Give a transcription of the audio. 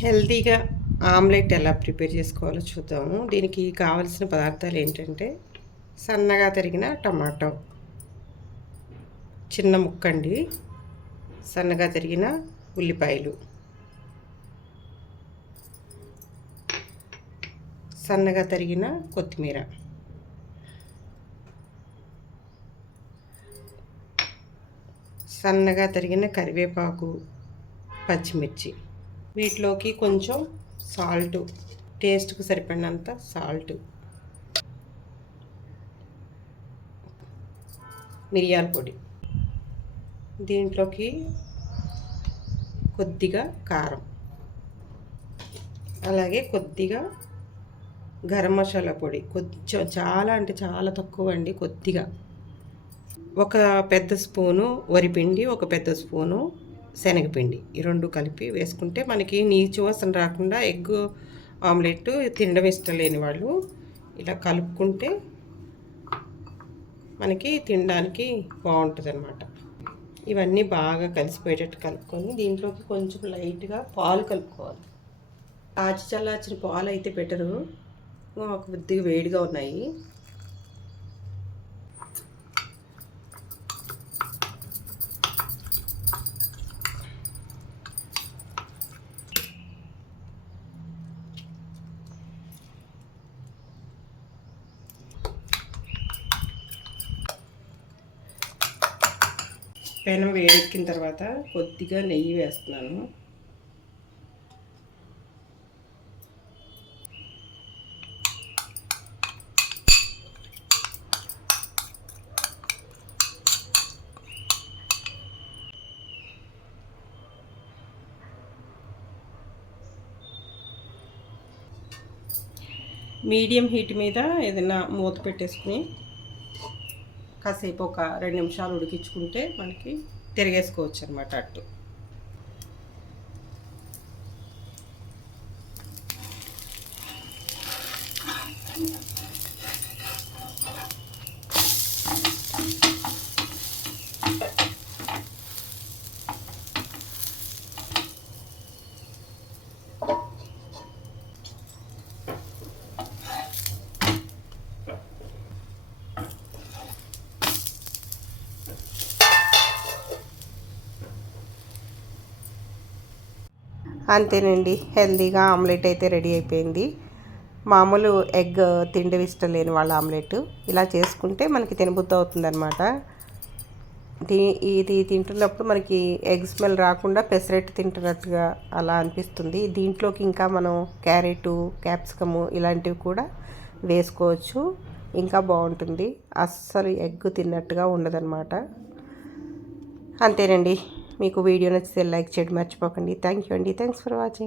హెల్తీగా ఆమ్లెట్ ఎలా ప్రిపేర్ చేసుకోవాలో చూద్దాము. దీనికి కావలసిన పదార్థాలు ఏంటంటే సన్నగా తరిగిన టమాటో చిన్న ముక్కండి సన్నగా తరిగిన ఉల్లిపాయలు సన్నగా తరిగిన కొత్తిమీర. సన్నగా తరిగిన కరివేపాకు పచ్చిమిర్చి. వీటిలోకి కొంచెం సాల్ట్ టేస్ట్కి సరిపడినంత సాల్ట్ మిరియాల పొడి. దీంట్లోకి కొద్దిగా కారం. అలాగే కొద్దిగా గరం మసాలా పొడి. కొంచెం చాలా అంటే చాలా తక్కువ అండి కొద్దిగా. ఒక పెద్ద స్పూను వరిపిండి ఒక పెద్ద స్పూను శనగపిండి ఈ రెండు కలిపి వేసుకుంటే మనకి నీచు వాసన రాకుండా ఎగ్ ఆమ్లెట్ తినడం ఇష్టం లేని వాళ్ళు ఇలా కలుపుకుంటే మనకి తినడానికి బాగుంటుంది అనమాట ఇవన్నీ బాగా కలిసిపోయేటట్టు కలుపుకొని దీంట్లోకి కొంచెం లైట్గా పాలు కలుపుకోవాలి. కాచి చల్లార్చిన పాలు అయితే బెటరు ఒక కొద్దిగా వేడిగా ఉన్నాయి. పెనం వేడెక్కిన తర్వాత కొద్దిగా నెయ్యి వేస్తున్నాను. మీడియం హీట్ మీద ఏదైనా మూత పెట్టేసుకుని కాసేపు ఒక రెండు నిమిషాలు ఉడికించుకుంటే మనకి తిరిగేసుకోవచ్చు అనమాట అట్టు. అంతేనండి. హెల్తీగా ఆమ్లెట్ అయితే రెడీ అయిపోయింది. మామూలు ఎగ్ తిండి ఇష్టం లేని వాళ్ళ ఆమ్లెట్. ఇలా చేసుకుంటే మనకి తినబుద్ధి అవుతుందన్నమాట. దీ ఇది తింటున్నప్పుడు మనకి ఎగ్ స్మెల్ రాకుండా పెసరెట్ తింటున్నట్టుగా అలా అనిపిస్తుంది. దీంట్లోకి ఇంకా మనం క్యారెట్ క్యాప్సికము ఇలాంటివి కూడా వేసుకోవచ్చు. ఇంకా బాగుంటుంది. అస్సలు ఎగ్ తిన్నట్టుగా ఉండదన్నమాట. అంతేనండి. మీకు వీడియో నచ్చితే లైక్ చేయడం మర్చిపోకండి. థ్యాంక్ యూ అండి. Thanks for watching